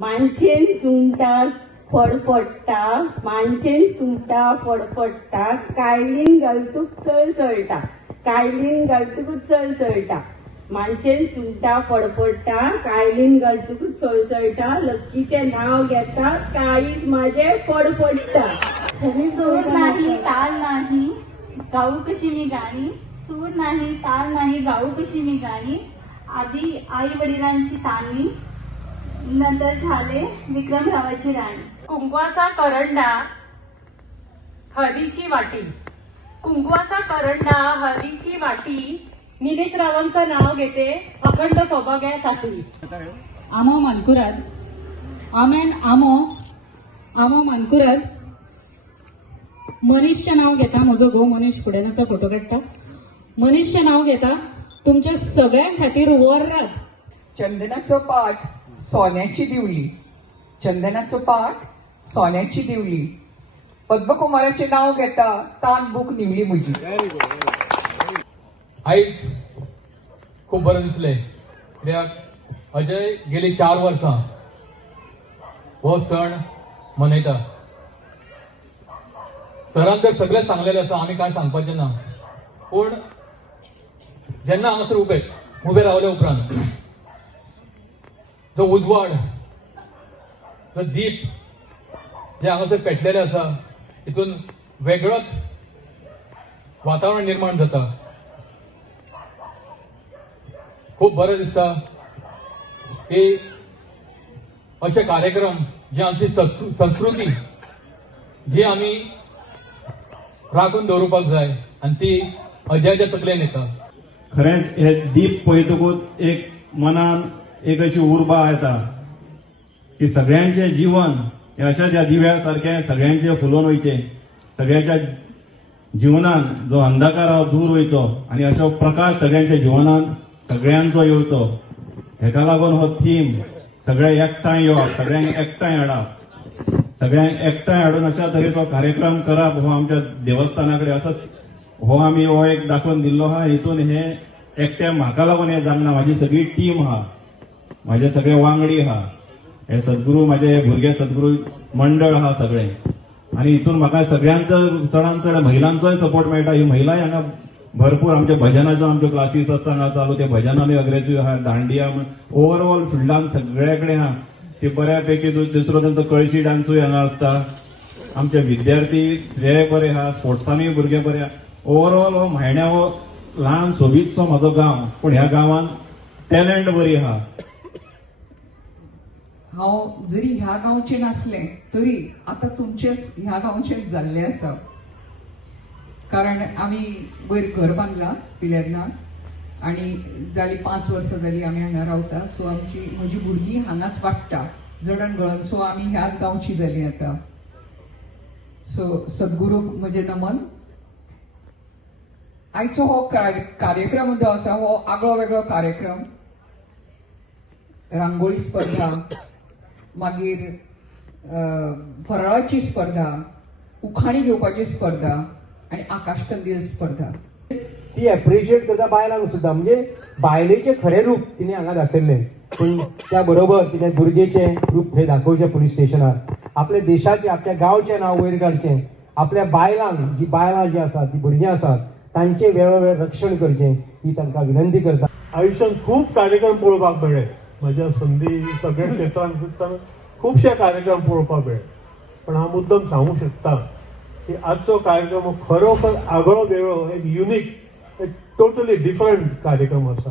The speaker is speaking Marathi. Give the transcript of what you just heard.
मानशेन सुंगटा फडफडटा, मानशेन सुंगटा फडफडटा, कायलीन घालतूक चळचळटा, कायलीन घालतूक चळचळटा, मानशेन सुंगटा फडफडटा, कायलीन घालतूक चळचळटा, लक्कीचे नाव घेता काळीज माझे फडफडटा. सूर नाही ताल नाही गाऊ कशी मी गाणी, सूर नाही ताल नाही गाऊ कशी मी गाणी. आधी आई वडिलांची ताणी, नंतर झाले विक्रमरावाची राणी. कुंकवाचा करंडा हळदीची वाटी, कुंकवाचा करंडा हळदीची वाटी, निलेश रावांचं नाव घेते अखंड सौभाग्यासाठी. आमो मानकुराद आमेन आमो मानकुराद. मनीषचे नाव घेता, म्हजो घोव मनीष फुडें आसा, फोटो काडटा. मनीषचे नाव घेता, तुमच्या सगळ्यां खातीर वर रात. चंदनाचो पाट सोन्याची दिवली, चंदनाचो पाट सोन्याची दिवली. पद्मकुमाराचे नाव घेता, तान बूक निवली म्हजी. आयज खूप बरं दिसले, कित्याक अजय गेली 4 वर्सां हो सण मनयता. सरान तर सगळें सांगलेलें आसा, आमी कांय सांगपाचें ना. पूण जेन्ना हांगासर उबे रावले उपरांत जो उजवाड, जो दीप जे हांगासर पेटलेले आसा, तितून वेगळोच वातावरण निर्माण जाता. खूप बरं दिसता की असे कार्यक्रम जे आमची संस्कृती जी आमी राखून दवरपाक जाय आणि ती अजयाच्या तकलेन येता. खरेंच हे दीप पळयतकूच एक मनान एक अशी उर्बा येता की सगळ्यांचे जीवन हे अशाच ह्या दिव्या सारखे सगळ्यांचे फुलोवन वयचे, सगळ्यांच्या जीवनान जो अंधकार हा दूर वयचो आणि अशो प्रकाश सगळ्यांच्या जीवनान सगळ्यांचो येवचो. हेका लागून हो थीम सगळे एकठांय येवप, सगळ्यांक एकठांय हाडप, सगळ्यांक एकठांय हाडून अशा तरेचो कार्यक्रम करप हो आमच्या देवस्थानाकडे असंच हो आमी हो एक दाखोवन दिल्लो हा. हितून हे एकट्या म्हाका लागून हे जावना, म्हाजी सगळी टीम हा, म्हाजे सगळे वांगडी हा, हे सद्गुरू म्हाजे भुरगे सद्गुरू मंडळ हा सगळे. आणि हितून म्हाका सगळ्यांचो चडांत चड महिलांचोय सपोर्ट मेळटा. ही महिलाय हांगा भरपूर आमच्या भजनाच्यो आमच्यो क्लासीस आसता हांगा चालू, ते भजनानूय अग्रेसीव आहा, दांडिया ओव्हरऑल फिल्डान सगळे कडेन आहा. ते बऱ्यापैकी दुसरो तांचो कळशी डान्सूय हांगा आसता. आमचे विद्यार्थी ते बरे आहा, स्पोर्ट्सानूय भुरगे बरे आहा. ओव्हरऑल हो म्हायण्या हो ल्हान सोबीतसो म्हाजो गांव, पूण ह्या गांवांत टॅलंट बरी आहा. हांव जरी ह्या गांवचे नासलें तरी आता तुमचेच ह्या गांवचेच जाल्ले आसा. कारण आमी वयर घर बांदलां पिलेरना आणि जाली 5 वर्सां जाली आमी हांगा रावता. सो म्हजी भुरगीं हांगाच वाडटा जडण गळण. सो आमी ह्याच गांवची जाली आता. सो सद्गुरूक म्हजें नमन. आयचो हो कार्यक्रम जो आसा हो आगळो वेगळो कार्यक्रम. रांगोळी स्पर्धा, मागीर फराळाची स्पर्धा, उखाणी घेवपाची स्पर्धा आणि आकाशकंदील स्पर्धा. ती एप्रिशिएट करता बायलांक सुद्धा, म्हणजे बायलेचे खरे रूप तिने हांगा दाखयल्ले. पण त्या बरोबर तिने दुर्गेचे रूप थंय दाखोवचे पुलीस स्टेशनार. आपल्या देशाचे, आपल्या गांवचे नाव वयर काडचें, आपल्या बायलांक जी बायलां जी आसात, ती भुरगीं आसात, तांचे वेळोवेळ रक्षण करचें ही तांकां विनंती करता. आयुष्यात खूप कार्यक्रम पळोवपाक मेळ्ळे. म्हज्या संदी सगळ्या क्षेत्रांत खुबशे कार्यक्रम पळोवपाक मेळ्ळे. पण हांव मुद्दम सांगूंक शकता की आजचो कार्यक्रम हो खरोखर आगळो वेगळो, एक युनिक, एक टोटली डिफरंट कार्यक्रम आसा.